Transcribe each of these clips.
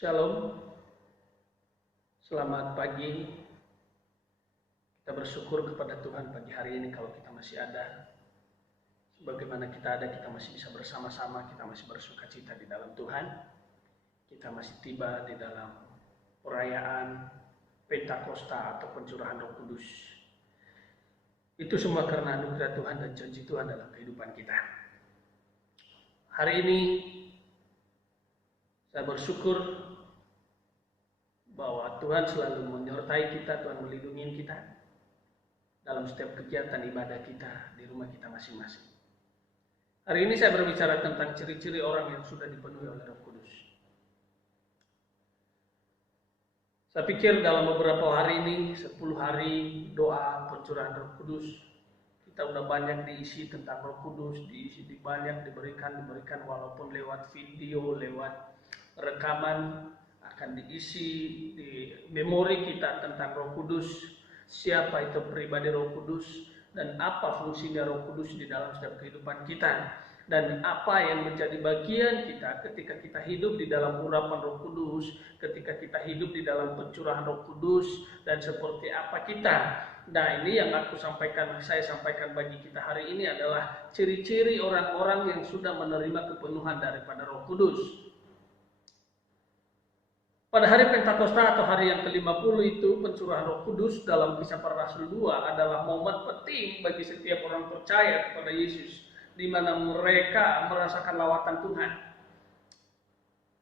Shalom, selamat pagi. Kita bersyukur kepada Tuhan pagi hari ini kalau kita masih ada. Sebagaimana kita ada, kita masih bisa bersama-sama, kita masih bersukacita di dalam Tuhan. Kita masih tiba di dalam perayaan Pentakosta atau pencurahan Roh Kudus. Itu semua karena anugerah Tuhan dan janji Tuhan dalam kehidupan kita. Hari ini saya bersyukur bahwa Tuhan selalu menyertai kita, Tuhan melindungi kita dalam setiap kegiatan ibadah kita di rumah kita masing-masing. Hari ini saya berbicara tentang ciri-ciri orang yang sudah dipenuhi oleh Roh Kudus. Saya pikir dalam beberapa hari ini, 10 hari doa pencurahan Roh Kudus, kita udah banyak diisi tentang Roh Kudus, banyak diberikan walaupun lewat video, lewat rekaman, akan diisi di memori kita tentang Roh Kudus, siapa itu pribadi Roh Kudus, dan apa fungsinya Roh Kudus di dalam setiap kehidupan kita, dan apa yang menjadi bagian kita ketika kita hidup di dalam urapan Roh Kudus, ketika kita hidup di dalam pencurahan Roh Kudus, dan seperti apa kita. Nah, ini yang saya sampaikan bagi kita hari ini adalah ciri-ciri orang-orang yang sudah menerima kepenuhan daripada Roh Kudus. Pada hari Pentakosta atau hari yang ke-50 itu, pencurahan Roh Kudus dalam Kisah Para Rasul 2 adalah momen penting bagi setiap orang percaya kepada Yesus, di mana mereka merasakan lawatan Tuhan.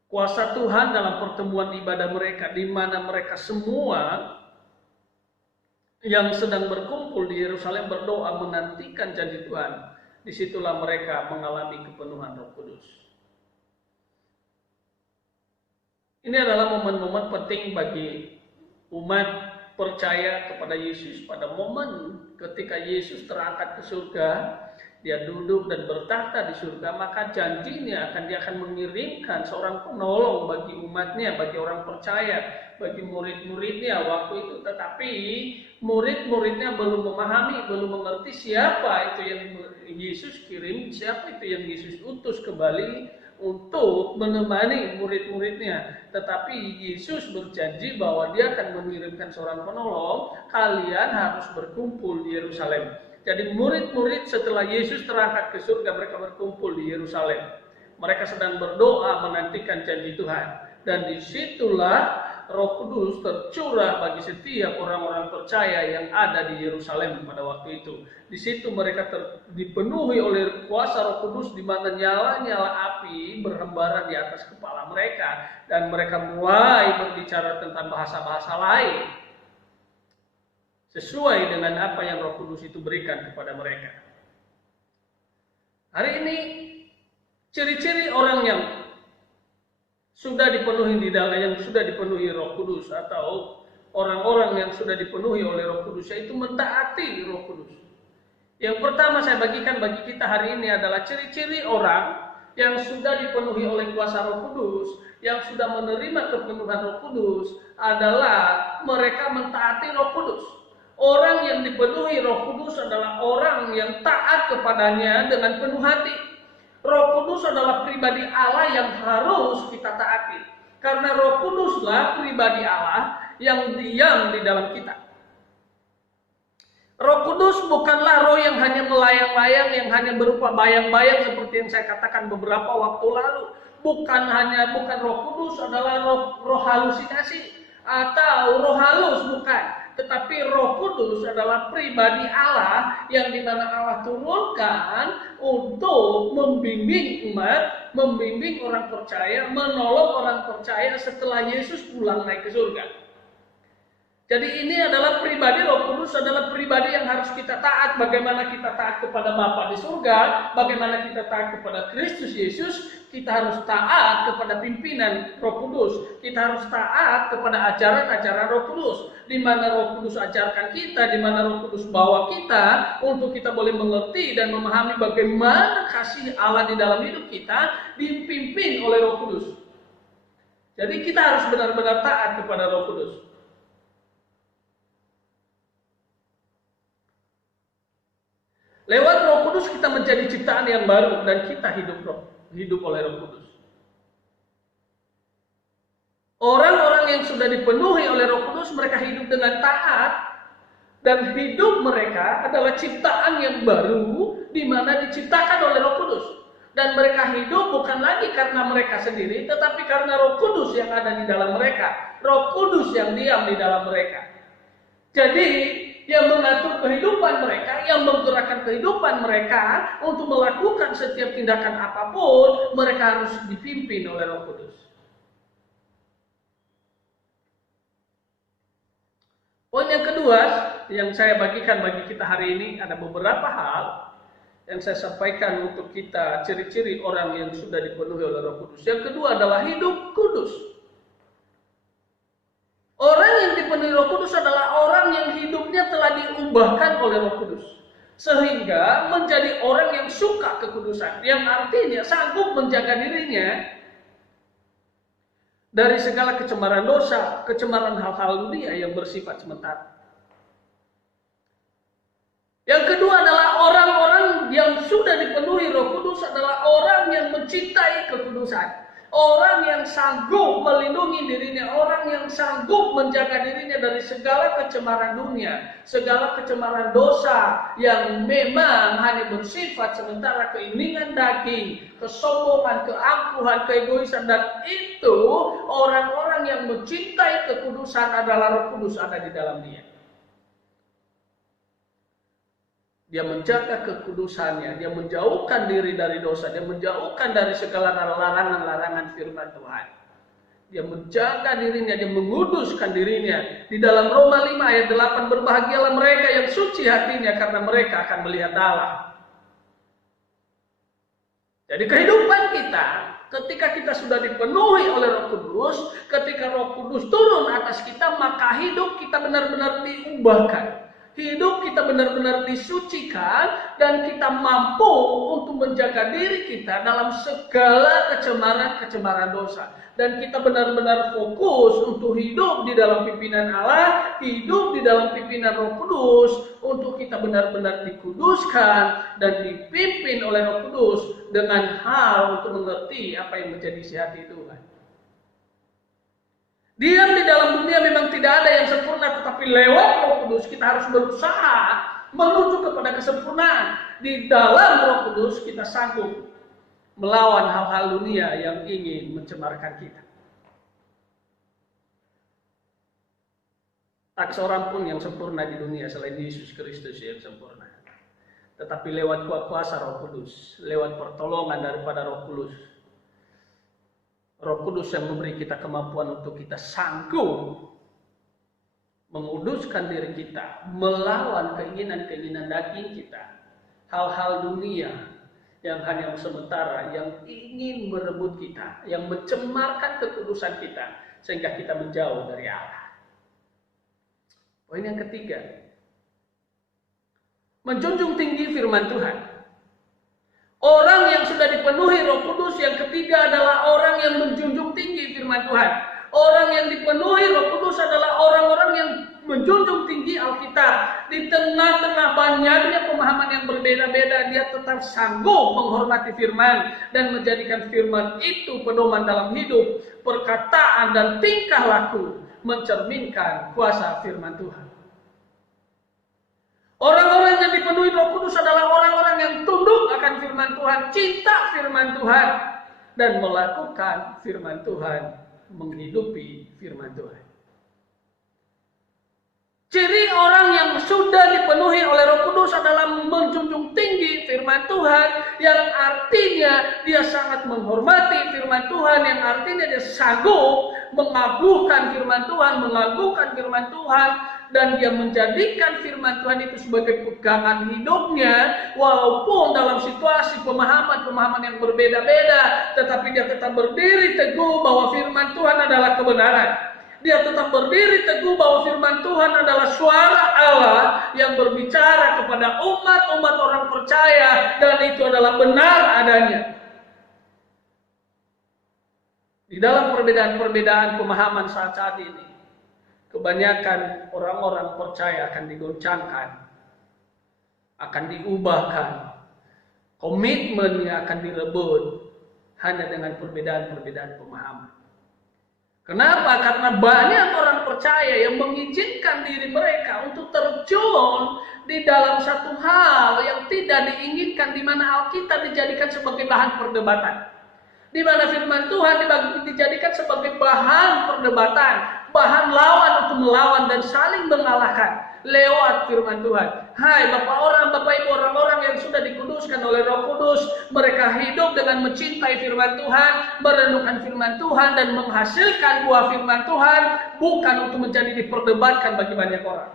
Kuasa Tuhan dalam pertemuan ibadah mereka, di mana mereka semua yang sedang berkumpul di Yerusalem berdoa menantikan janji Tuhan. Disitulah mereka mengalami kepenuhan Roh Kudus. Ini adalah momen-momen penting bagi umat percaya kepada Yesus. Pada momen ketika Yesus terangkat ke surga, dia duduk dan bertahta di surga, maka janjinya dia akan mengirimkan seorang penolong bagi umatnya, bagi orang percaya, bagi murid-muridnya waktu itu. Tetapi murid-muridnya belum memahami, belum mengerti siapa itu yang Yesus kirim, siapa itu yang Yesus utus kembali untuk menemani murid-muridnya. Tetapi Yesus berjanji bahwa dia akan mengirimkan seorang penolong, kalian harus berkumpul di Yerusalem. Jadi murid-murid setelah Yesus terangkat ke surga, mereka berkumpul di Yerusalem. Mereka sedang berdoa menantikan janji Tuhan. Dan disitulah Roh Kudus tercurah bagi setiap orang-orang percaya yang ada di Yerusalem pada waktu itu. Di situ mereka dipenuhi oleh kuasa Roh Kudus, di mana nyala-nyala api berhambaran di atas kepala mereka, dan mereka mulai berbicara tentang bahasa-bahasa lain sesuai dengan apa yang Roh Kudus itu berikan kepada mereka. Hari ini ciri-ciri orang yang sudah dipenuhi Roh Kudus, atau orang-orang yang sudah dipenuhi oleh Roh Kudus, yaitu mentaati Roh Kudus. Yang pertama saya bagikan bagi kita hari ini adalah ciri-ciri orang yang sudah dipenuhi oleh kuasa Roh Kudus, yang sudah menerima kepenuhan Roh Kudus, adalah mereka mentaati Roh Kudus. Orang yang dipenuhi Roh Kudus adalah orang yang taat kepadanya dengan penuh hati. Roh Kudus adalah pribadi Allah yang harus kita taati. Karena Roh Kuduslah pribadi Allah yang diam di dalam kita. Roh Kudus bukanlah roh yang hanya melayang-layang, yang hanya berupa bayang-bayang seperti yang saya katakan beberapa waktu lalu. Bukan Roh Kudus adalah roh halusinasi atau roh halus, bukan. Tetapi Roh Kudus adalah pribadi Allah yang dimana Allah turunkan untuk membimbing umat, membimbing orang percaya, menolong orang percaya setelah Yesus pulang naik ke surga. Jadi ini adalah pribadi Roh Kudus, adalah pribadi yang harus kita taat. Bagaimana kita taat kepada Bapa di surga, bagaimana kita taat kepada Kristus Yesus, kita harus taat kepada pimpinan Roh Kudus. Kita harus taat kepada ajaran-ajaran Roh Kudus. Di mana Roh Kudus ajarkan kita, di mana Roh Kudus bawa kita untuk kita boleh mengerti dan memahami bagaimana kasih Allah di dalam hidup kita dipimpin oleh Roh Kudus. Jadi kita harus benar-benar taat kepada Roh Kudus. Lewat Roh Kudus kita menjadi ciptaan yang baru dan kita hidup oleh Roh Kudus. sudah dipenuhi oleh Roh Kudus, mereka hidup dengan taat, dan hidup mereka adalah ciptaan yang baru, di mana diciptakan oleh Roh Kudus. Dan mereka hidup bukan lagi karena mereka sendiri, tetapi karena Roh Kudus yang ada di dalam mereka, Roh Kudus yang diam di dalam mereka. Jadi yang mengatur kehidupan mereka, yang menggerakkan kehidupan mereka untuk melakukan setiap tindakan apapun, mereka harus dipimpin oleh Roh Kudus. Poin yang kedua yang saya bagikan bagi kita hari ini, ada beberapa hal yang saya sampaikan untuk kita, ciri-ciri orang yang sudah dipenuhi oleh Roh Kudus. Yang kedua adalah hidup kudus. Orang yang dipenuhi Roh Kudus adalah orang yang hidupnya telah diubahkan oleh Roh Kudus, sehingga menjadi orang yang suka kekudusan, yang artinya sanggup menjaga dirinya dari segala kecemaran dosa, kecemaran hal-hal dunia yang bersifat sementara. Yang kedua adalah orang-orang yang sudah dipenuhi Roh Kudus adalah orang yang mencintai kekudusan. Orang yang sanggup melindungi dirinya, orang yang sanggup menjaga dirinya dari segala kecemaran dunia, segala kecemaran dosa yang memang hanya bersifat sementara, keinginan daging, kesombongan, keangkuhan, keegoisan, dan itu orang-orang yang mencintai kekudusan adalah Roh Kudus ada di dalam dia. Dia menjaga kekudusannya, dia menjauhkan diri dari dosa, dia menjauhkan dari segala larangan-larangan firman Tuhan. Dia menjaga dirinya, dia menguduskan dirinya. Di dalam Roma 5 ayat 8, berbahagialah mereka yang suci hatinya karena mereka akan melihat Allah. Jadi kehidupan kita, ketika kita sudah dipenuhi oleh Roh Kudus, ketika Roh Kudus turun atas kita, maka hidup kita benar-benar diubahkan. Hidup kita benar-benar disucikan dan kita mampu untuk menjaga diri kita dalam segala kecemaran dosa. Dan kita benar-benar fokus untuk hidup di dalam pimpinan Allah, hidup di dalam pimpinan Roh Kudus, untuk kita benar-benar dikuduskan dan dipimpin oleh Roh Kudus dengan hal untuk mengerti apa yang menjadi isi hati Tuhan. Diam di dalam dunia memang tidak ada yang sempurna, tetapi lewat Roh Kudus kita harus berusaha menuju kepada kesempurnaan. Di dalam Roh Kudus kita sanggup melawan hal-hal dunia yang ingin mencemarkan kita. Tak seorang pun yang sempurna di dunia selain Yesus Kristus yang sempurna. Tetapi lewat kuasa Roh Kudus, lewat pertolongan daripada Roh Kudus, Roh Kudus yang memberi kita kemampuan untuk kita sanggup menguduskan diri kita, melawan keinginan-keinginan daging kita, hal-hal dunia yang hanya sementara, yang ingin merebut kita, yang mencemarkan kekudusan kita, sehingga kita menjauh dari Allah. Poin yang ketiga, menjunjung tinggi firman Tuhan. Orang yang sudah dipenuhi Roh Kudus yang ketiga adalah orang yang menjunjung tinggi firman Tuhan. Orang yang dipenuhi Roh Kudus adalah orang-orang yang menjunjung tinggi Alkitab. Di tengah-tengah banyaknya pemahaman yang berbeda-beda, dia tetap sanggup menghormati firman dan menjadikan firman itu pedoman dalam hidup, perkataan dan tingkah laku mencerminkan kuasa firman Tuhan. Orang-orang yang dipenuhi Roh Kudus adalah orang-orang yang tunduk akan firman Tuhan, cinta firman Tuhan, dan melakukan firman Tuhan, menghidupi firman Tuhan. Ciri orang yang sudah dipenuhi oleh Roh Kudus adalah menjunjung tinggi firman Tuhan, yang artinya dia sangat menghormati firman Tuhan, yang artinya dia sanggup mengagungkan firman Tuhan, mengagungkan firman Tuhan, dan dia menjadikan firman Tuhan itu sebagai pegangan hidupnya, walaupun dalam situasi pemahaman-pemahaman yang berbeda-beda, tetapi dia tetap berdiri teguh bahwa firman Tuhan adalah kebenaran. Dia tetap berdiri teguh bahwa firman Tuhan adalah suara Allah yang berbicara kepada umat-umat orang percaya, dan itu adalah benar adanya. Di dalam perbedaan-perbedaan pemahaman saat-saat ini, kebanyakan orang-orang percaya akan digoncangkan, akan diubahkan, komitmennya akan direbut hanya dengan perbedaan-perbedaan pemahaman. Kenapa? Karena banyak orang percaya yang mengizinkan diri mereka untuk terjun di dalam satu hal yang tidak diinginkan, di mana Alkitab dijadikan sebagai bahan perdebatan. Di mana firman Tuhan dijadikan sebagai bahan perdebatan, bahan lawan untuk melawan dan saling mengalahkan lewat firman Tuhan. Hai Bapak Ibu, orang-orang yang sudah dikuduskan oleh Roh Kudus, mereka hidup dengan mencintai firman Tuhan, merenungkan firman Tuhan dan menghasilkan buah firman Tuhan, bukan untuk menjadi diperdebatkan bagi banyak orang.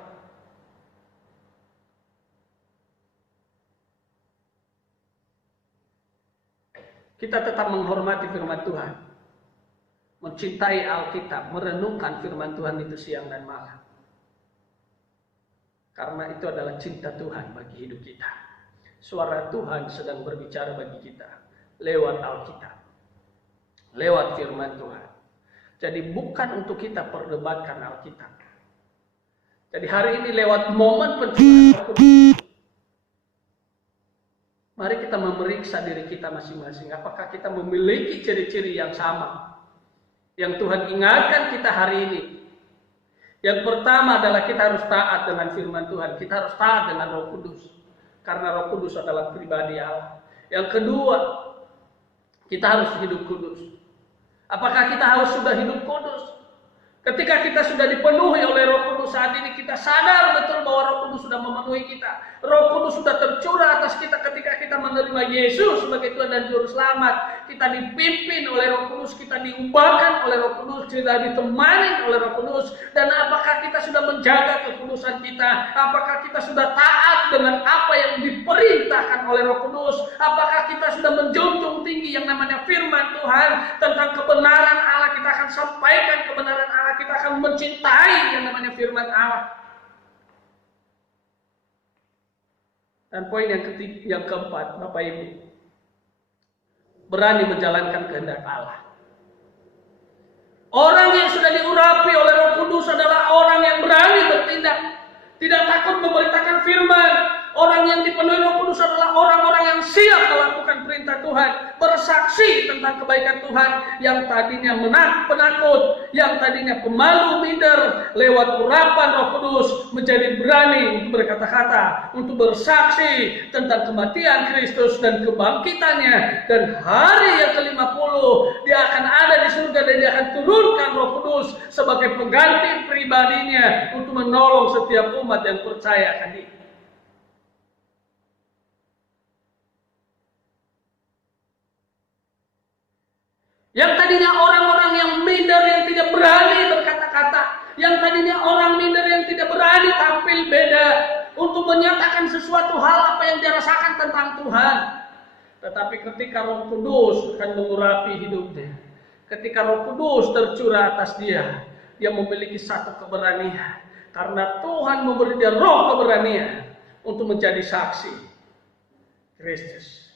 Kita tetap menghormati firman Tuhan, mencintai Alkitab, merenungkan firman Tuhan itu siang dan malam. Karena itu adalah cinta Tuhan bagi hidup kita. Suara Tuhan sedang berbicara bagi kita lewat Alkitab, lewat firman Tuhan. Jadi bukan untuk kita perdebatkan Alkitab. Jadi hari ini lewat momen pencurahan, mari kita memeriksa diri kita masing-masing. Apakah kita memiliki ciri-ciri yang sama yang Tuhan ingatkan kita hari ini? Yang pertama adalah kita harus taat dengan firman Tuhan. Kita harus taat dengan Roh Kudus, karena Roh Kudus adalah pribadi Allah. Yang kedua, kita harus hidup kudus. Apakah kita harus sudah hidup kudus? Ketika kita sudah dipenuhi oleh Roh Kudus saat ini, kita sadar betul bahwa Roh Kudus sudah memenuhi kita. Roh Kudus sudah tercurah atas kita ketika kita menerima Yesus sebagai Tuhan dan Juru Selamat. Kita dipimpin oleh Roh Kudus, kita diubahkan oleh Roh Kudus, kita ditemani oleh Roh Kudus. Dan apakah kita sudah menjaga kekudusan kita? Apakah kita sudah taat dengan apa yang diperintahkan oleh Roh Kudus? Apakah kita sudah menjunjung tinggi yang namanya firman Tuhan tentang kebenaran Allah? Kita akan sampaikan kebenaran Allah. Kita akan mencintai yang namanya firman Allah. Dan poin yang keempat, Bapak Ibu, berani menjalankan kehendak Allah. Orang yang sudah diurapi oleh Roh Kudus adalah orang yang berani bertindak, tidak takut memberitakan firman. Orang yang dipenuhi Roh Kudus adalah orang-orang yang siap melakukan perintah Tuhan, bersaksi tentang kebaikan Tuhan. Yang tadinya penakut, yang tadinya pemalu minder, lewat urapan Roh Kudus menjadi berani untuk berkata-kata, untuk bersaksi tentang kematian Kristus dan kebangkitannya. Dan hari yang ke-50 dia akan ada di surga dan dia akan turunkan Roh Kudus sebagai pengganti pribadinya untuk menolong setiap umat yang percaya akan dia. Yang tadinya orang-orang yang minder, yang tidak berani berkata-kata, yang tadinya orang minder yang tidak berani tampil beda untuk menyatakan sesuatu hal apa yang dirasakan tentang Tuhan. Tetapi ketika Roh Kudus akan mengurapi hidupnya, ketika Roh Kudus tercurah atas dia, dia memiliki satu keberanian. Karena Tuhan memberi dia roh keberanian untuk menjadi saksi Kristus.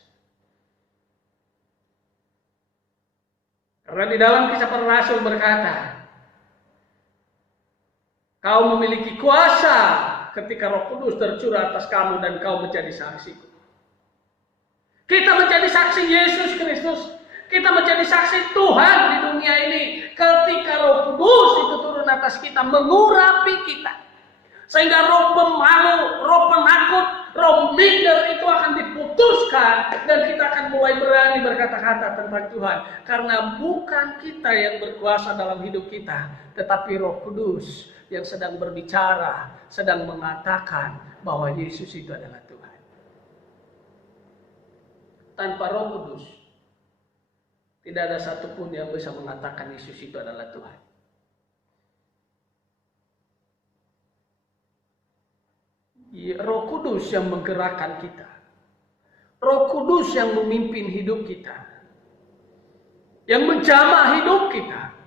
Karena di dalam Kisah Para Rasul berkata, kau memiliki kuasa ketika Roh Kudus tercurah atas kamu dan kau menjadi saksiku. Kita menjadi saksi Yesus Kristus. Kita menjadi saksi Tuhan di dunia ini ketika Roh Kudus itu turun atas kita, mengurapi kita. Sehingga roh pemalu, roh penakut, roh minder itu akan diputuskan dan kita akan mulai berani berkata-kata tentang Tuhan. Karena bukan kita yang berkuasa dalam hidup kita, tetapi Roh Kudus yang sedang berbicara, sedang mengatakan bahwa Yesus itu adalah Tuhan. Tanpa Roh Kudus, tidak ada satupun yang bisa mengatakan Yesus itu adalah Tuhan. Roh Kudus yang menggerakkan kita. Roh Kudus yang memimpin hidup kita. Yang menjamah hidup kita.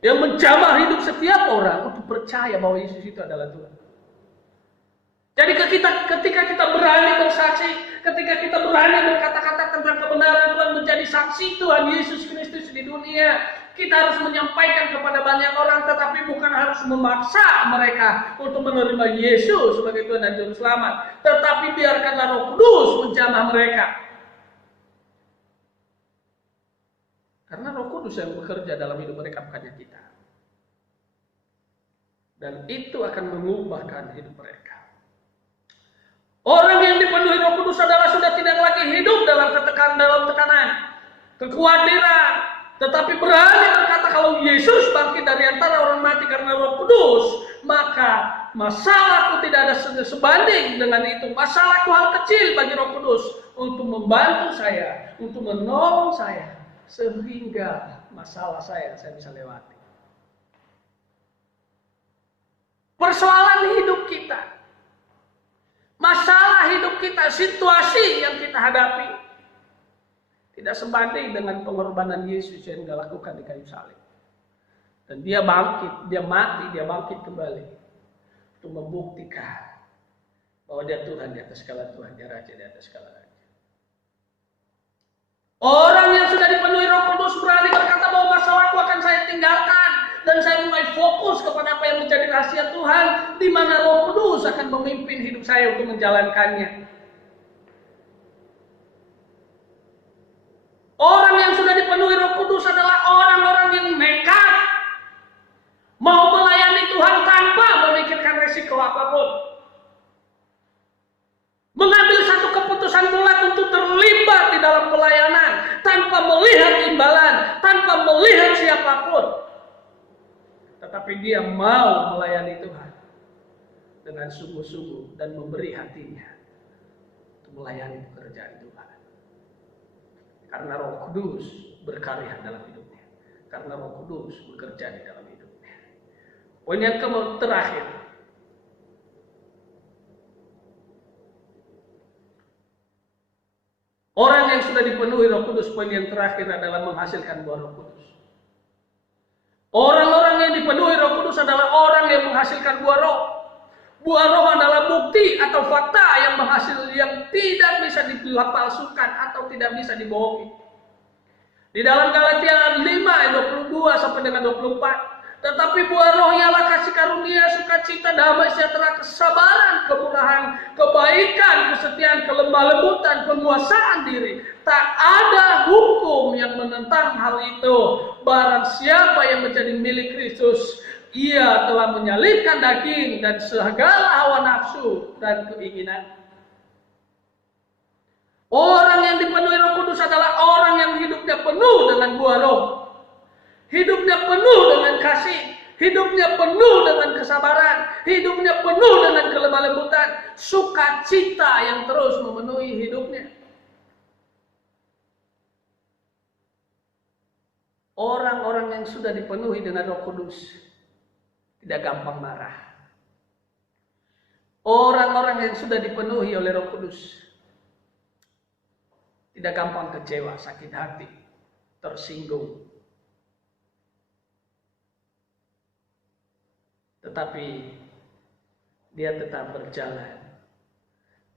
Yang menjamah hidup setiap orang untuk percaya bahwa Yesus itu adalah Tuhan. Jadi ketika kita berani bersaksi, ketika kita berani berkata-kata tentang kebenaran Tuhan, menjadi saksi Tuhan Yesus Kristus di dunia, kita harus menyampaikan kepada banyak orang, tetapi bukan harus memaksa mereka untuk menerima Yesus sebagai Tuhan dan Juru Selamat. Tetapi biarkanlah Roh Kudus menjamah mereka. Karena Roh Kudus Kudus yang bekerja dalam hidup mereka, bukannya kita. Dan itu akan mengubahkan hidup mereka. Orang yang dipenuhi Roh Kudus adalah sudah tidak lagi hidup dalam tekanan, kekhawatiran, tetapi berani berkata kalau Yesus bangkit dari antara orang mati karena Roh Kudus, maka masalahku tidak ada sebanding dengan itu. Masalahku hal kecil bagi Roh Kudus untuk membantu saya, untuk menolong saya, sehingga masalah saya bisa lewati. Persoalan hidup kita, masalah hidup kita, situasi yang kita hadapi tidak sebanding dengan pengorbanan Yesus yang dia lakukan di kayu salib. Dan dia bangkit, dia mati, dia bangkit kembali untuk membuktikan bahwa dia Tuhan di atas segala Tuhan, dia Raja di atas segala Raja. Orang yang sudah dipenuhi Roh Kudus berani berkata bahwa masalahku akan saya tinggalkan dan saya mulai fokus kepada apa yang menjadi rahasia Tuhan, di mana Roh Kudus akan memimpin hidup saya untuk menjalankannya. Orang yang sudah dipenuhi Roh Kudus adalah orang-orang yang nekat, mau melayani Tuhan tanpa memikirkan resiko apapun, mengambil satu keputusan bulat untuk terlibat di dalam pelayanan tanpa melihat imbalan, tanpa melihat siapapun, tetapi dia mau melayani Tuhan dengan sungguh-sungguh dan memberi hatinya untuk melayani pekerjaan Tuhan. Karena Roh Kudus berkarya dalam hidupnya, karena Roh Kudus bekerja di dalam hidupnya. Poin yang terakhir, orang yang sudah dipenuhi Roh Kudus, poin yang terakhir adalah menghasilkan buah Roh Kudus. Orang-orang yang dipenuhi Roh Kudus adalah orang yang menghasilkan buah roh. Buah roh adalah bukti atau fakta yang tidak bisa dipalsukan atau tidak bisa dibohongi. Di dalam Galatia 5 ayat 22 sampai dengan 24. Tetapi buah roh ialah kasih karunia, sukacita, damai sejahtera, kesabaran, kemurahan, kebaikan, kesetiaan, kelemah lembutan, penguasaan diri. Tak ada hukum yang menentang hal itu. Barang siapa yang menjadi milik Kristus, ia telah menyalibkan daging dan segala hawa nafsu dan keinginan. Orang yang dipenuhi Roh Kudus adalah orang yang hidupnya penuh dengan buah roh. Hidupnya penuh dengan kasih, hidupnya penuh dengan kesabaran, hidupnya penuh dengan kelemah lembutan, sukacita yang terus memenuhi hidupnya. Orang-orang yang sudah dipenuhi dengan Roh Kudus tidak gampang marah. Orang-orang yang sudah dipenuhi oleh Roh Kudus tidak gampang kecewa, sakit hati, tersinggung. Tetapi dia tetap berjalan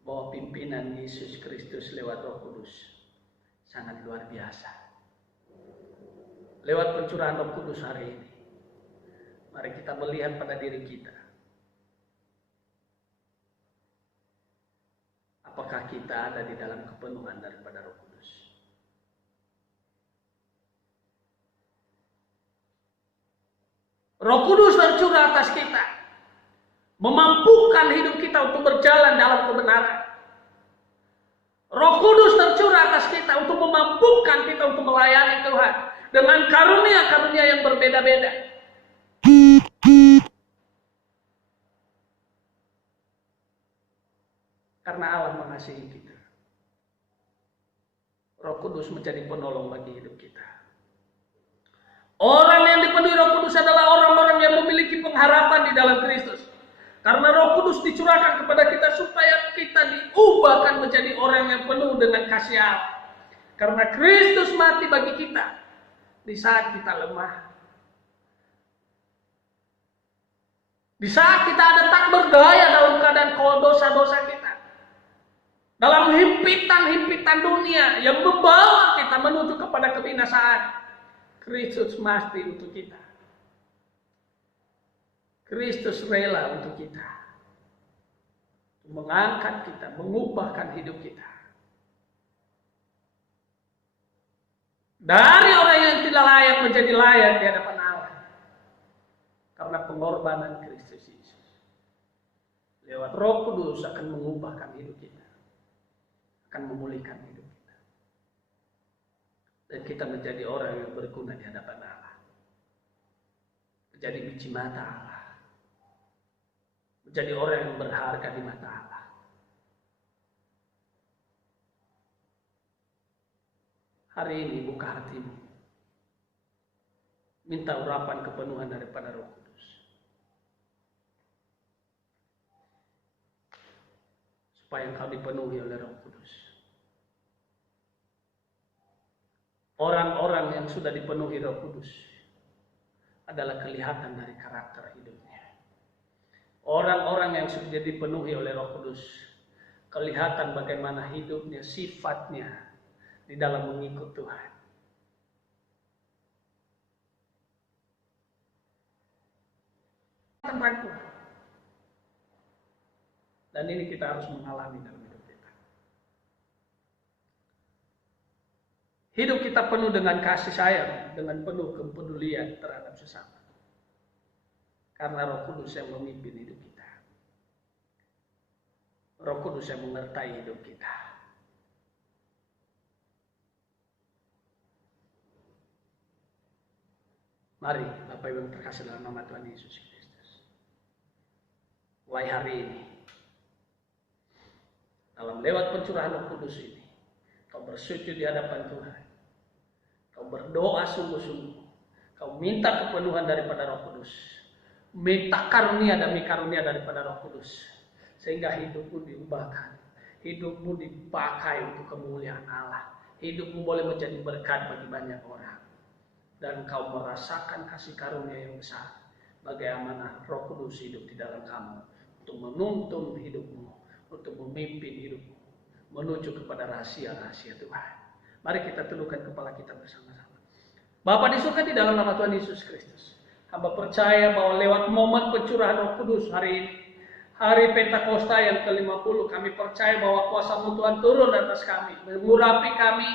bahwa pimpinan Yesus Kristus lewat Roh Kudus sangat luar biasa. Lewat pencurahan Roh Kudus hari ini, mari kita melihat pada diri kita. Apakah kita ada di dalam kepenuhan daripada Roh Kudus? Roh Kudus tercurah atas kita, memampukan hidup kita untuk berjalan dalam kebenaran. Roh Kudus tercurah atas kita untuk memampukan kita untuk melayani Tuhan dengan karunia-karunia yang berbeda-beda. Karena Allah mengasihi kita, Roh Kudus menjadi penolong bagi hidup kita. Orang yang dipenuhi Roh Kudus adalah orang-orang yang memiliki pengharapan di dalam Kristus. Karena Roh Kudus dicurahkan kepada kita supaya kita diubahkan menjadi orang yang penuh dengan kasih Allah. Karena Kristus mati bagi kita di saat kita lemah. Di saat kita ada tak berdaya dalam keadaan dosa-dosa kita. Dalam himpitan-himpitan dunia yang membawa kita menuju kepada kebinasaan. Kristus mati untuk kita. Kristus rela untuk kita. Mengangkat kita, mengubahkan hidup kita. Dari orang yang tidak layak menjadi layak di hadapan Allah. Karena pengorbanan Kristus Yesus. Lewat Roh Kudus akan mengubahkan hidup kita. Akan memulihkan hidup kita. Dan kita menjadi orang yang berguna di hadapan Allah. Menjadi biji mata Allah. Menjadi orang yang berharga di mata Allah. Hari ini buka hatimu. Minta urapan kepenuhan daripada Roh Kudus. Supaya engkau dipenuhi oleh Roh Kudus. Orang-orang yang sudah dipenuhi Roh Kudus adalah kelihatan dari karakter hidupnya. Orang-orang yang sudah dipenuhi oleh Roh Kudus kelihatan bagaimana hidupnya, sifatnya di dalam mengikut Tuhan. Tentang Tuhan. Dan ini kita harus mengalami dalam hidup kita. Hidup kita penuh dengan kasih sayang, dengan penuh kepedulian terhadap sesama. Karena Roh Kudus yang memimpin hidup kita. Roh Kudus yang menyertai hidup kita. Mari Bapak Ibu yang terkasih dalam nama Tuhan Yesus Kristus. Mulai hari ini, dalam lewat pencurahan Roh Kudus ini, kau bersujud di hadapan Tuhan. Kau berdoa sungguh-sungguh. Kau minta kepenuhan daripada Roh Kudus. Minta karunia demi karunia daripada Roh Kudus. Sehingga hidupmu diubahkan. Hidupmu dipakai untuk kemuliaan Allah. Hidupmu boleh menjadi berkat bagi banyak orang. Dan kau merasakan kasih karunia yang besar. Bagaimana Roh Kudus hidup di dalam kamu. Untuk menuntun hidupmu. Untuk memimpin hidupmu. Menuju kepada rahasia-rahasia Tuhan. Mari kita tundukkan kepala kita bersama-sama. Bapa di surga, di dalam nama Tuhan Yesus Kristus. Hamba percaya bahwa lewat momen pencurahan Roh Kudus hari ini. Hari Pentakosta yang ke-50. Kami percaya bahwa kuasa-Mu Tuhan turun atas kami. Mengurapi kami.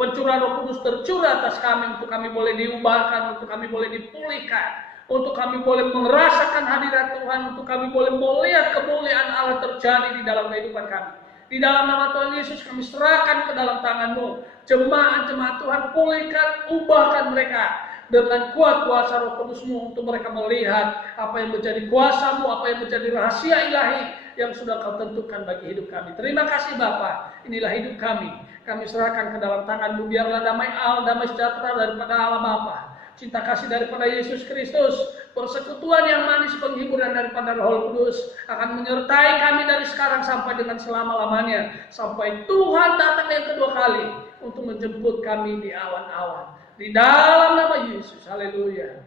Pencurahan Roh Kudus tercurah atas kami untuk kami boleh diubahkan, untuk kami boleh dipulihkan, untuk kami boleh merasakan hadirat Tuhan, untuk kami boleh melihat kemuliaan Allah terjadi di dalam kehidupan kami. Di dalam nama Tuhan Yesus kami serahkan ke dalam tangan-Mu. Jemaat-jemaat Tuhan, pulihkan, ubahkan mereka dengan kuat kuasa Roh Kudus-Mu untuk mereka melihat apa yang menjadi kuasa-Mu, apa yang menjadi rahasia ilahi yang sudah Kau tentukan bagi hidup kami. Terima kasih Bapa, inilah hidup kami. Kami serahkan ke dalam tangan-Mu. Biarlah damai Allah, damai sejahtera daripada Allah Bapa, cinta kasih daripada Yesus Kristus, persekutuan yang manis, penghiburan daripada Roh Kudus akan menyertai kami dari sekarang sampai dengan selama-lamanya. Sampai Tuhan datang yang kedua kali untuk menjemput kami di awan-awan. Di dalam nama Yesus. Haleluya.